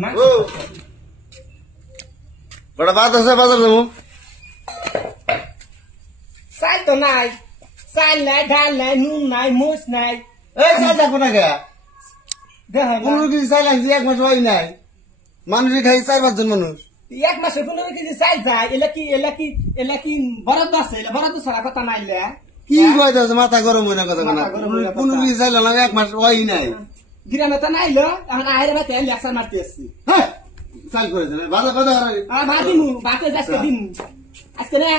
ও বড় বাদ আছে বাজার যাবো চাল তো নাই চাল নাই ডাল নাই নুন নাই মুছ নাই এই চাল যাবো না কে দেখো 15 কেজি চাল আনছি 1 মাস হয় নাই মানুষ খাই 4-5 জন মানুষ এক মাসে 15 কেজি চাল যায় এলা কি বরাদ্দ আছে বরাদ্দ ছাড়া কথা নাইলে কি কয় দাও মাথা গরম হই না কথা না 15 কেজি চাল না 1 মাস হয় নাই গ্রামে তো নাইলো এখন আইরে বাতে লেকচার মারতে আসছি হ্যাঁ চাল করে দেন বাজার বাজার আর বাদিমু বাতে যাচ্ছে দিন আজকে না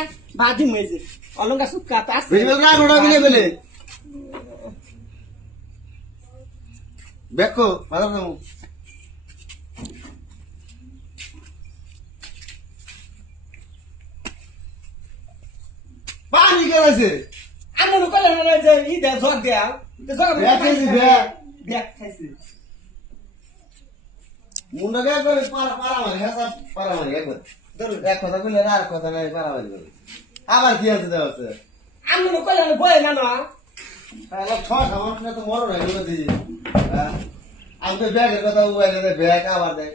বাদিমু এই যে অলঙ্কা সুক্কা তা আছে বেশি না ওড়া বিলে বেলে দেখো বাজার যাবো পানি গেছে আমি কইলে না যে ই দে জগ দেয়া জগ ব্যাগ খাইছি মুন্ডা গে করে পারা মারি হ্যাঁ পারা মারি একবার ধরো এক কথা কইলে আর কথা নাই পারা মারি করে আবার কি আছে দেওয়া আছে আমি কইলে না বই না না তাহলে ছয় খাওয়ার না তো মরো নাই বলে দিই আমি তো ব্যাগের কথা উবাইলে দে ব্যাগ আবার দে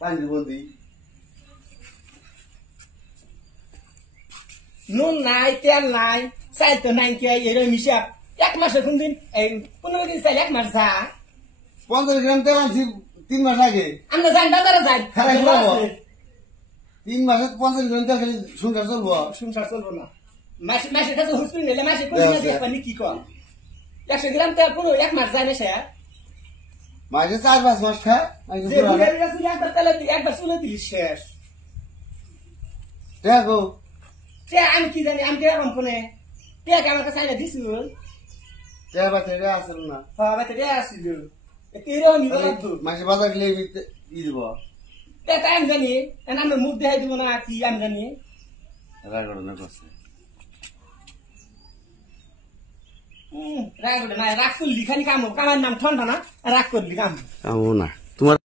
পানি বলদি নুন নাই তেল নাই চাল তো নাই কে এর মিশা এক মাসে কোন দিন এই 15 দিন চাল এক মাস যা 50 গ্রাম তেল আনছি 3 মাস আগে আমরা যাই বাজারে যাই খারাপ করবো 3 মাসে 50 গ্রাম তেল খালি সংসার চলবো সংসার চলবো না মাসের কাছে হুসুন নিলে মাসে কোন দিন আছে পানি কি কর 100 গ্রাম তেল পুরো এক মাস যায় না সে মাসে 4-5 মাস খা যে বুড়ার কাছে একবার তেল একবার চলে দিলি শেষ দেখো সে আমি কি জানি আমি কেমন কোনে কে আমার কাছে আইনা দিছিল তে বাতে রে আসল না হ্যাঁ বাতে রে আসিল এতিরো নি বলতো মাসে বাজার গেলে ই দিব তে টাইম জানি আমি মুখ দেখাই দিব না কি আমি জানি রাগড় না করছে রাগ না রাগ করলি খালি কাম কামার নাম ঠান্ডা না রাগ করলি কাম কামো না তোমার